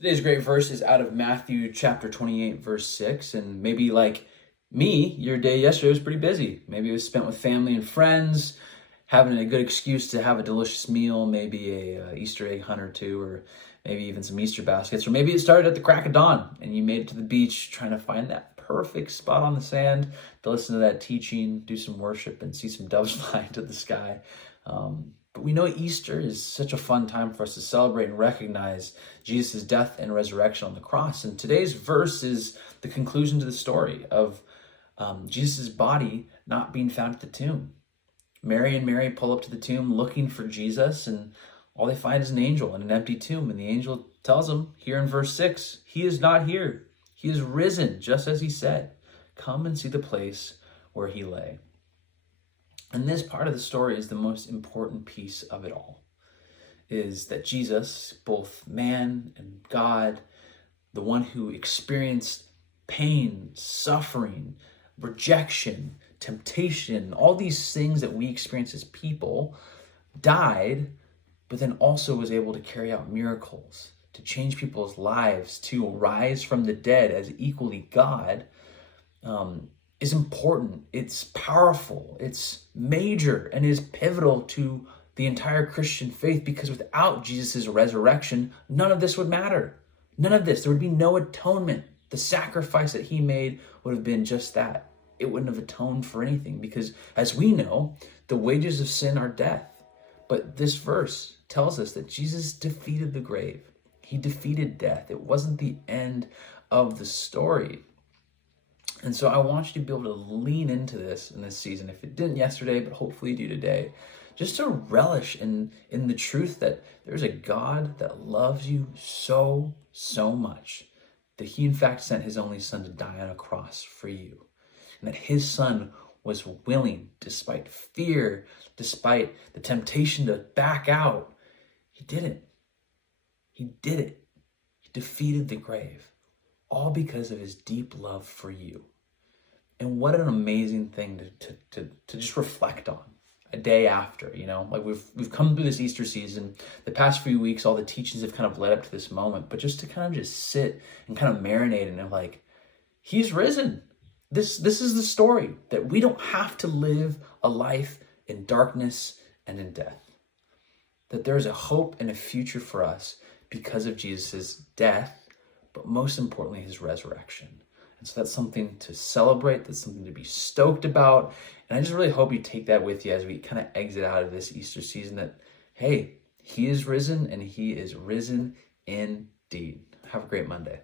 Today's great verse is out of Matthew chapter 28, verse 6. And maybe like me, your day yesterday was pretty busy. Maybe it was spent with family and friends, having a good excuse to have a delicious meal, maybe a Easter egg hunt or two, or maybe even some Easter baskets. Or maybe it started at the crack of dawn and you made it to the beach trying to find that perfect spot on the sand to listen to that teaching, do some worship, and see some doves fly into the sky. But we know Easter is such a fun time for us to celebrate and recognize Jesus' death and resurrection on the cross. And today's verse is the conclusion to the story of Jesus' body not being found at the tomb. Mary and Mary pull up to the tomb looking for Jesus, and all they find is an angel in an empty tomb. And the angel tells them here in verse 6, he is not here. He is risen, just as he said. Come and see the place where he lay. And this part of the story is the most important piece of it all, is that Jesus, both man and God, the one who experienced pain, suffering, rejection, temptation, all these things that we experience as people, died, but then also was able to carry out miracles, to change people's lives, to rise from the dead as equally God, is important. It's powerful. It's major and is pivotal to the entire Christian faith, because without Jesus' resurrection, none of this would matter. None of this. There would be no atonement. The sacrifice that he made would have been just that. It wouldn't have atoned for anything, because as we know, the wages of sin are death. But this verse tells us that Jesus defeated the grave. He defeated death. It wasn't the end of the story. And so I want you to be able to lean into this in this season. If it didn't yesterday, but hopefully you do today, just to relish in the truth that there's a God that loves you so, so much that he in fact sent his only son to die on a cross for you. And that his son was willing, despite fear, despite the temptation to back out. He didn't. He did it. He defeated the grave, all because of his deep love for you. And what an amazing thing to just reflect on a day after, like we've come through this Easter season, the past few weeks, all the teachings have kind of led up to this moment, but just to kind of just sit and kind of marinate in it, like, he's risen. This is the story that we don't have to live a life in darkness and in death, that there is a hope and a future for us because of Jesus' death, but most importantly, his resurrection. And so that's something to celebrate. That's something to be stoked about. And I just really hope you take that with you as we kind of exit out of this Easter season, that, hey, he is risen and he is risen indeed. Have a great Monday.